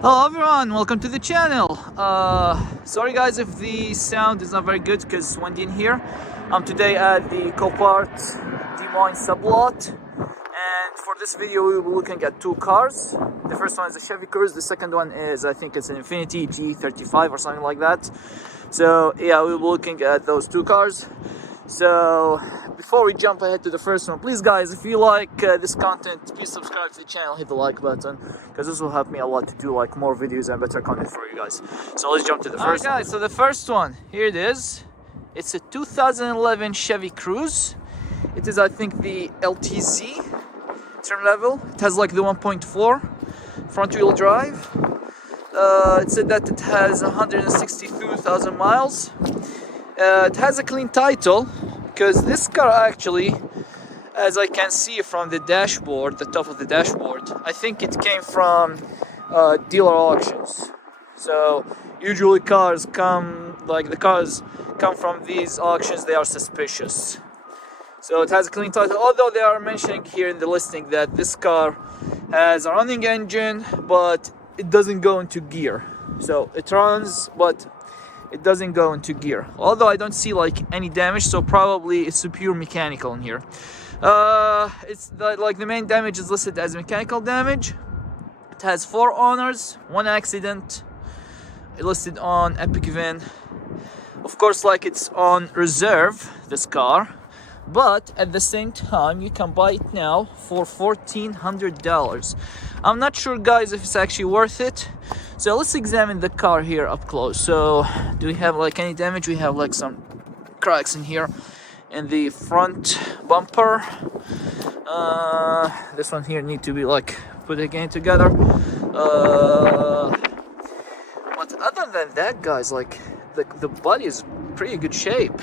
Hello everyone, welcome to the channel. Sorry guys if the sound is not very good because it's windy in here. I'm today at the Copart Des Moines sublot, and for this video we will be looking at two cars. The first one is a Chevy Cruze, the second one is, I think it's an Infiniti G35 or something like that. So yeah, we will be looking at those two cars. So before we jump ahead to the first one, please guys, if you like this content, please subscribe to the channel, hit the like button, because this will help me a lot to do like more videos and better content for you guys. So let's jump to the first one. Guys, so the first one, here it is. It's a 2011 Chevy Cruze. It is, I think, the LTZ trim level. It has like the 1.4 front wheel drive. It said that it has 162,000 miles. It has a clean title, because this car actually, as I can see from the dashboard, the top of the dashboard, I think it came from dealer auctions. So usually cars come from these auctions, they are suspicious. So it has a clean title, although they are mentioning here in the listing that this car has a running engine, but it doesn't go into gear. So it runs, but it doesn't go into gear, although I don't see like any damage, so probably it's a pure mechanical in here. It's like the main damage is listed as mechanical damage. It has 4 owners, 1 accident, listed on Epic VIN. Of course, like, it's on reserve, this car, but at the same time you can buy it now for $1,400. I'm not sure guys if it's actually worth it, so let's examine the car here up close. So do we have like any damage? We have like some cracks in here in the front bumper. This one here need to be like put again together, but other than that guys, like the body is pretty good shape.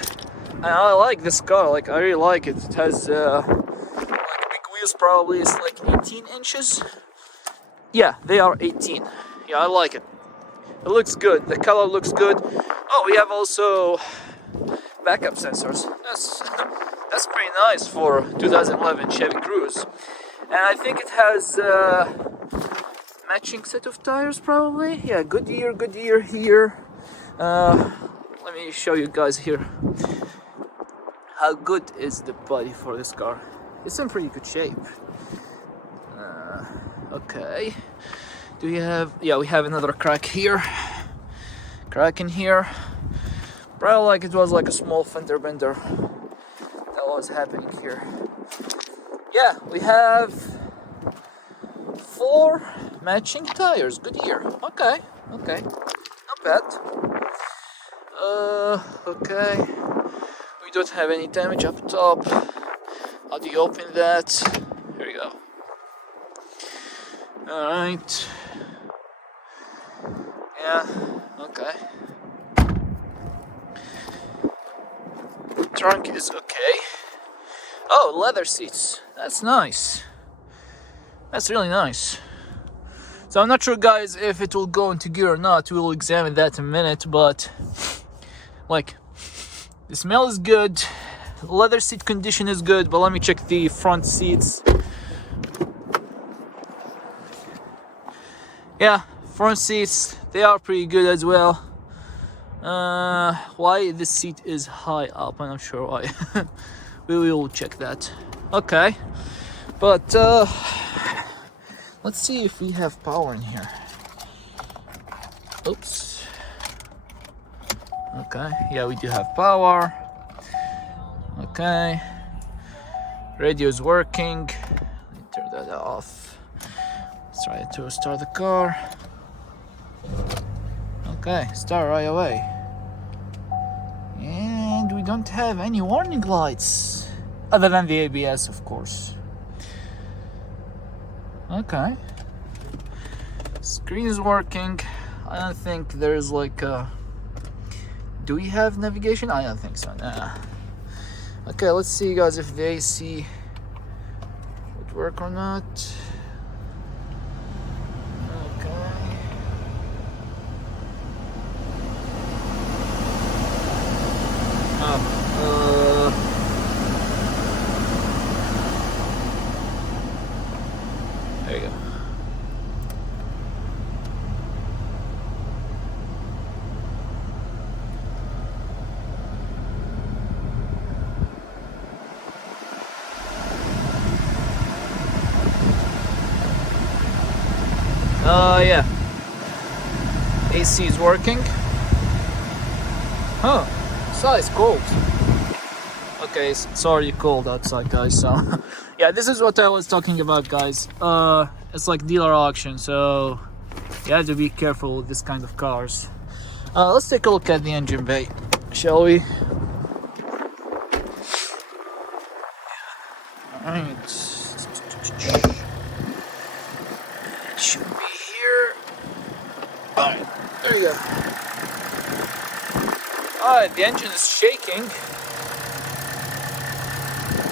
And I like this car, like I really like it. It has like big wheels, probably it's like 18 inches. Yeah, they are 18. Yeah, I like it. It looks good. The color looks good. Oh, we have also backup sensors. That's pretty nice for 2011 Chevy Cruze. And I think it has matching set of tires, probably. Yeah, Goodyear here. Let me show you guys here. How good is the body for this car? It's in pretty good shape. Okay. Do we have? Yeah, we have another crack here. Crack in here. Probably like it was like a small fender bender that was happening here. Yeah, we have 4 matching tires. Goodyear. Okay. Not bad. Okay. We don't have any damage up top. How do you open that? Here we go. Alright. Yeah, okay. Trunk is okay. Oh, leather seats. That's nice. That's really nice. So I'm not sure guys if it will go into gear or not. We will examine that in a minute, but like, the smell is good, leather seat condition is good, but let me check the front seats. Yeah, front seats, they are pretty good as well. Why this seat is high up, I'm not sure why. We will check that. Okay, but let's see if we have power in here. Oops. Okay, yeah, we do have power. Okay, radio is working. Let me turn that off. Let's try to start the car. Okay, start right away. And we don't have any warning lights, other than the ABS, of course. Okay, screen is working. I don't think there's like a... Do we have navigation? I don't think so, nah. Okay, let's see guys if the AC would work or not. Okay. There you go. Yeah. AC is working. Huh. So it's cold. Okay, it's already cold outside, guys. So, yeah, this is what I was talking about, guys. It's like dealer auction, so you have to be careful with this kind of cars. Let's take a look at the engine bay, shall we? Alright. It should be here. Alright, there you go. Alright, the engine is shaking.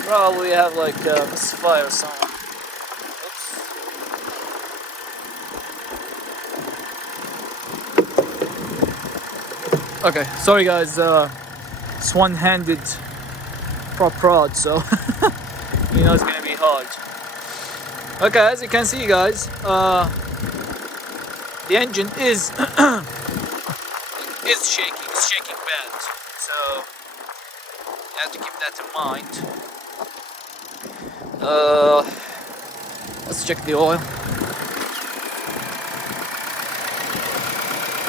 Probably have like a misfire or something. Oops. Okay, sorry guys, it's one-handed prop rod, so you know it's gonna be hard. Okay, as you can see, guys, the engine is shaking. It's shaking bad, so you have to keep that in mind. Let's check the oil.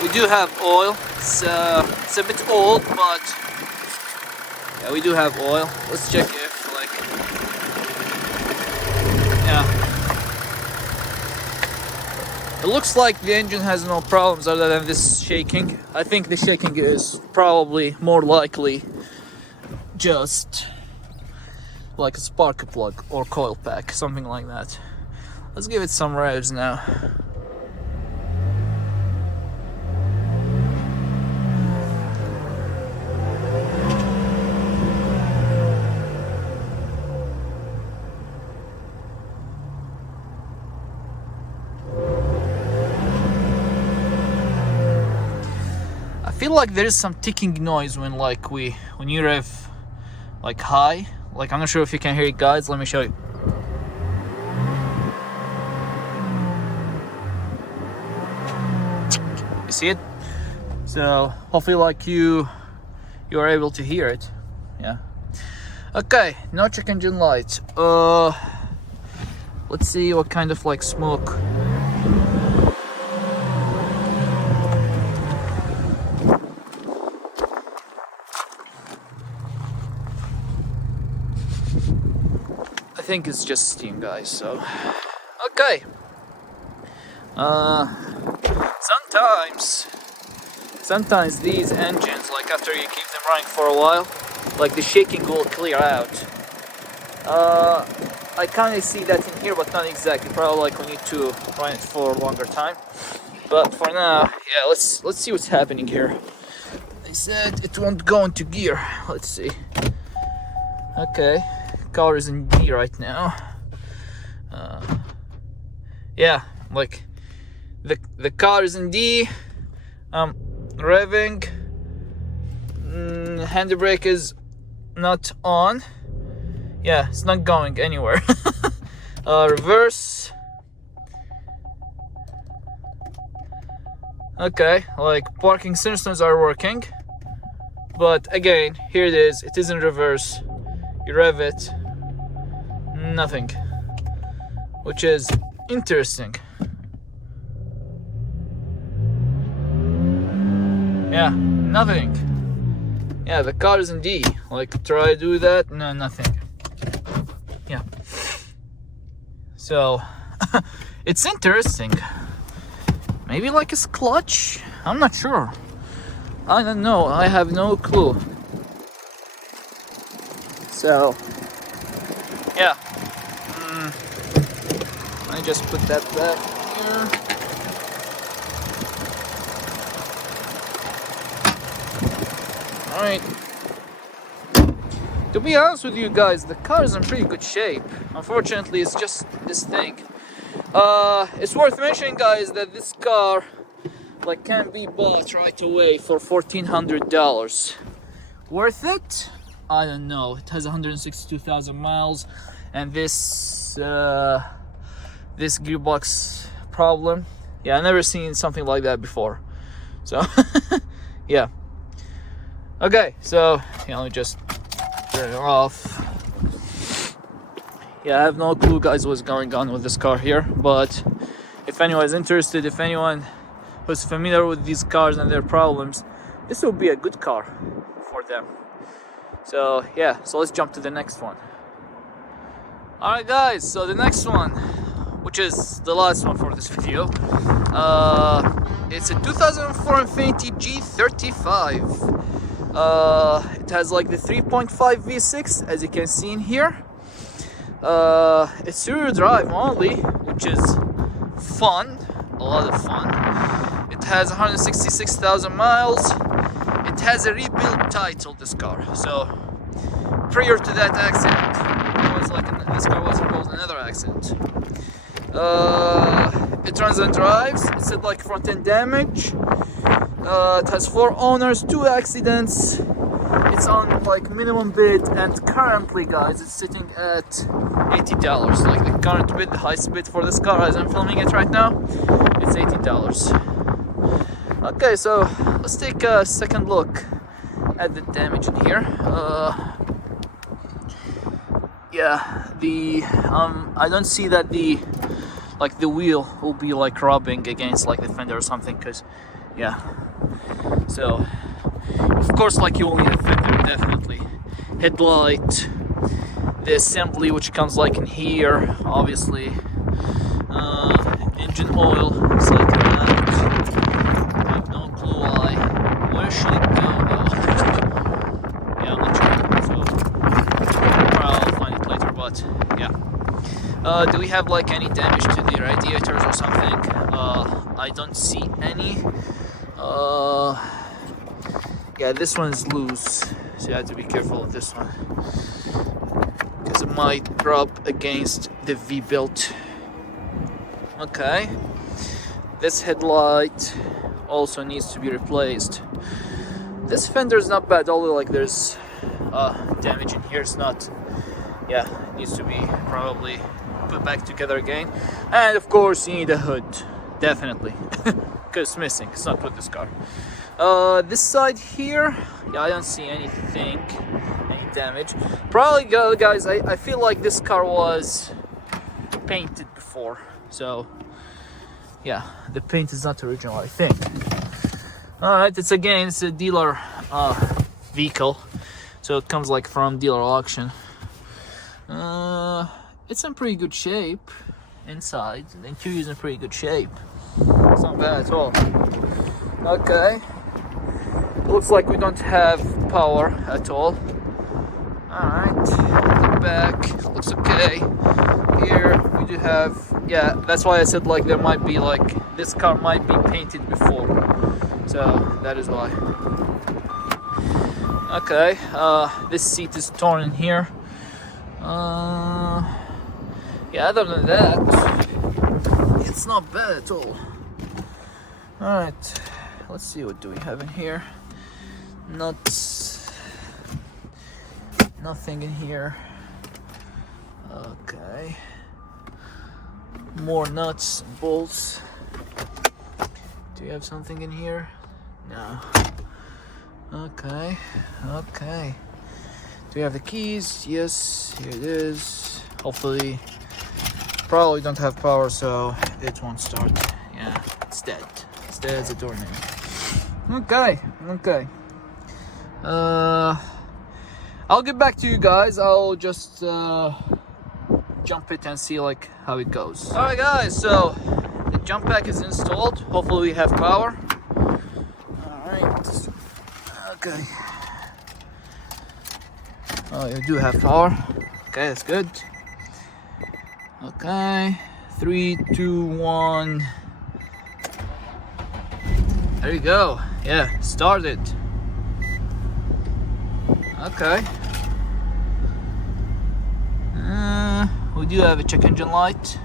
We do have oil. It's a bit old, but yeah, we do have oil. Let's check if, like, yeah. It looks like the engine has no problems other than this shaking. I think the shaking is probably more likely just like a spark plug or coil pack, something like that. Let's give it some revs now. I feel like there is some ticking noise when when you rev like high. Like, I'm not sure if you can hear it, guys. Let me show you. You see it? So hopefully like you are able to hear it. Yeah. Okay, no check engine light. Let's see what kind of like smoke. I think it's just steam, guys, so okay. Sometimes these engines, like after you keep them running for a while, like the shaking will clear out. I kind of see that in here, but not exactly. Probably like we need to run it for a longer time. But for now, yeah, let's see what's happening here. They said it won't go into gear. Let's see. Okay. Car is in D right now. Yeah, like the car is in D. Revving. Handbrake is not on. Yeah, it's not going anywhere. Reverse. Okay, like parking sensors are working, but again, here it is. It is in reverse. You rev it. Nothing, which is interesting. Yeah, nothing. Yeah, the car is in D. Like, try to do that. No, nothing. Yeah. So, it's interesting. Maybe like a clutch? I'm not sure. I don't know. I have no clue. So, yeah. Let me just put that back here. Alright. To be honest with you guys, the car is in pretty good shape. Unfortunately, it's just this thing. It's worth mentioning, guys, that this car like can be bought right away for $1,400. Worth it? I don't know. It has 162,000 miles, and this this gearbox problem. Yeah, I've never seen something like that before. So yeah. Okay, so yeah, let me just turn it off. Yeah, I have no clue, guys, what's going on with this car here, but if anyone is interested, if anyone who's familiar with these cars and their problems, this will be a good car for them. So yeah, so let's jump to the next one. Alright guys, so the next one, which is the last one for this video, it's a 2004 Infiniti G35. It has like the 3.5 V6, as you can see in here. It's rear drive only, which is fun, a lot of fun. It has 166,000 miles. It has a rebuild title, this car. So prior to that accident, this car was involved in another accident. It runs and drives. It's had like front end damage. It has 4 owners, 2 accidents. It's on like minimum bid, and currently, guys, it's sitting at $80. Like the current bid, the highest bid for this car as I'm filming it right now, it's $80. Okay, so let's take a second look at the damage in here. Yeah, I don't see that the wheel will be like rubbing against like the fender or something, because yeah. So of course, like, you will need a fender, definitely. Headlight, the assembly which comes like in here, obviously. Engine oil, it's like that. I have no clue why. Where should it go though? Yeah, I'm not sure. So I'll find it later, but yeah. Do we have like any damage to the radiators or something? I don't see any. Yeah, this one is loose, so you have to be careful with this one, because it might rub against the V-belt. Okay, this headlight also needs to be replaced. This fender is not bad, although like there's damage in here. It's not, yeah, it needs to be probably put back together again. And of course you need a hood, definitely, because it's missing. It's not with this car. This side here, yeah, I don't see anything, any damage. Probably, guys, I feel like this car was painted before, so yeah, the paint is not original, I think. Alright, it's a dealer vehicle, so it comes like from dealer auction. It's in pretty good shape inside. The interior is in pretty good shape. It's not bad at all. Okay. Looks like we don't have power at all. Alright, the back looks okay. Here we do have, yeah, that's why I said like there might be like, this car might be painted before. So that is why. Okay, this seat is torn in here. Yeah, other than that, it's not bad at all. Alright, let's see, what do we have in here? Nuts, nothing in here. Okay, more nuts and bolts. Do you have something in here? No. Okay. Do you have the keys? Yes, here it is. Hopefully, probably don't have power, so it won't start. Yeah, it's dead. It's dead as a doornail. Okay. I'll get back to you guys. I'll just jump it and see like how it goes. Alright guys, so the jump pack is installed. Hopefully we have power. Alright. Okay. Oh, you do have power. Okay, that's good. Okay. 3, 2, 1. There you go. Yeah, started. Okay. We do have a check engine light.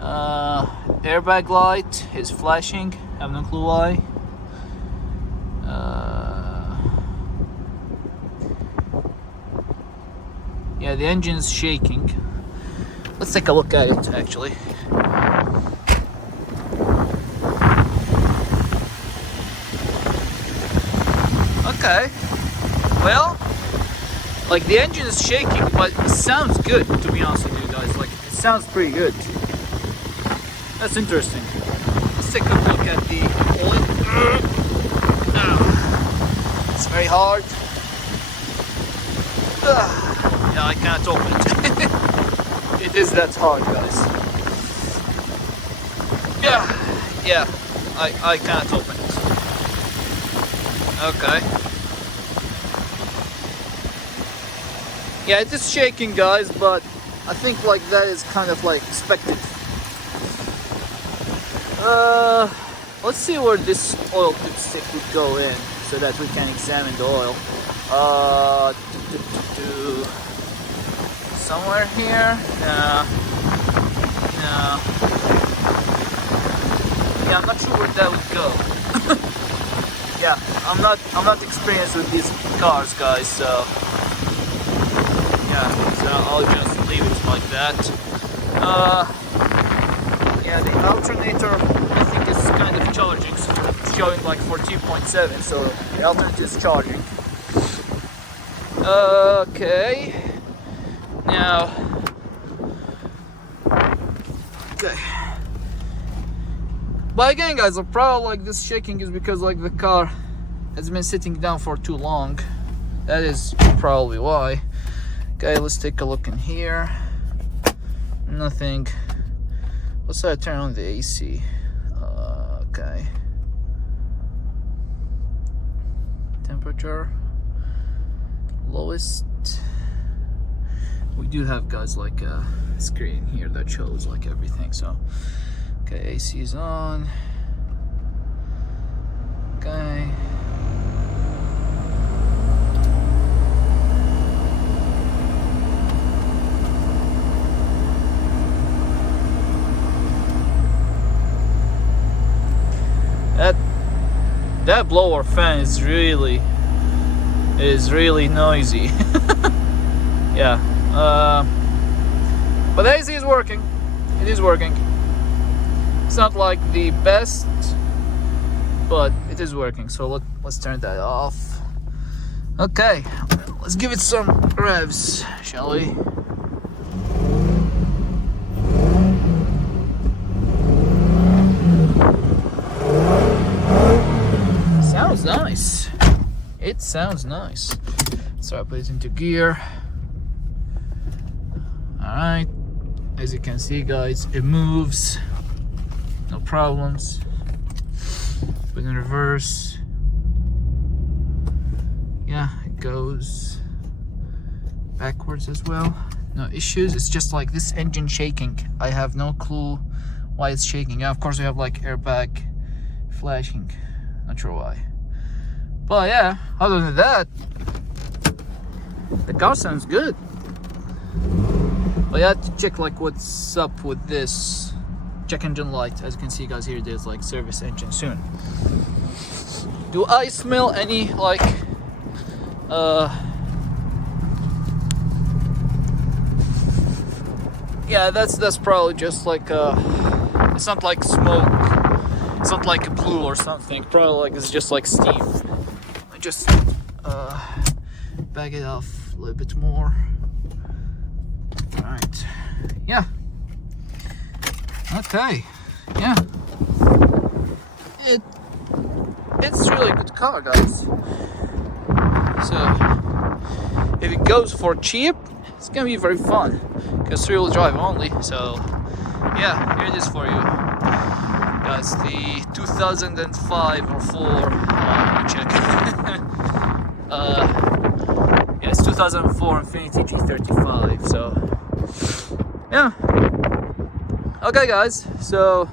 Airbag light is flashing. I have no clue why. Yeah, the engine's shaking. Let's take a look at it actually. Okay. Well, like the engine is shaking, but it sounds good, to be honest with you guys. Like, it sounds pretty good. That's interesting. Let's take a look at the oil. It's very hard. Yeah, I can't open it. It is that hard, guys. Yeah, I can't open it. Okay. Yeah, it is shaking, guys, but I think like that is kind of like expected. Let's see where this oil dipstick would go in so that we can examine the oil. Somewhere here? No. Yeah, I'm not sure where that would go. Yeah, I'm not experienced with these cars, guys, so yeah, so I'll just leave it like that. Yeah, the alternator I think is kind of charging, so it's showing like 14.7, so the alternator is charging. Okay. Now, okay. But again, guys, the problem like this shaking is because like the car has been sitting down for too long. That is probably why. Okay, let's take a look in here. Nothing. Let's turn on the AC. Okay. Temperature. Lowest. We do have, guys, like a screen here that shows like everything. So, okay, AC is on. Okay. That blower fan is really noisy. Yeah, but the AC is working. It is working. It's not like the best, but it is working. So let's turn that off. Okay, let's give it some revs, shall we? Sounds nice. It sounds nice. So I put it into gear. Alright, as you can see, guys, it moves, no problems. Put in reverse. Yeah, it goes backwards as well. No issues. It's just like this engine shaking. I have no clue why it's shaking. Yeah, of course we have like airbag flashing. Not sure why. But yeah, other than that, the car sounds good. But you have to check like what's up with this check engine light. As you can see, guys, here there's like service engine soon. Do I smell any like yeah, that's probably just like it's not like smoke, it's not like a blue or something, probably like it's just like steam. I just bag it off a little bit more. Alright, yeah, okay, yeah, it's really a good car, guys. So if it goes for cheap, it's gonna be very fun, because 3-wheel drive only. So yeah, here it is for you guys, the 2005 or 4, let me check. Yeah, it's 2004 Infiniti G35. So yeah, okay, guys, so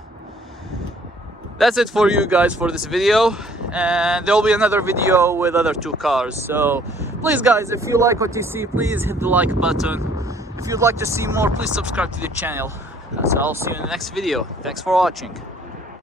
that's it for you guys for this video, and there will be another video with other 2 cars. So please, guys, if you like what you see, please hit the like button. If you'd like to see more, please subscribe to the channel. So I'll see you in the next video. Thanks for watching.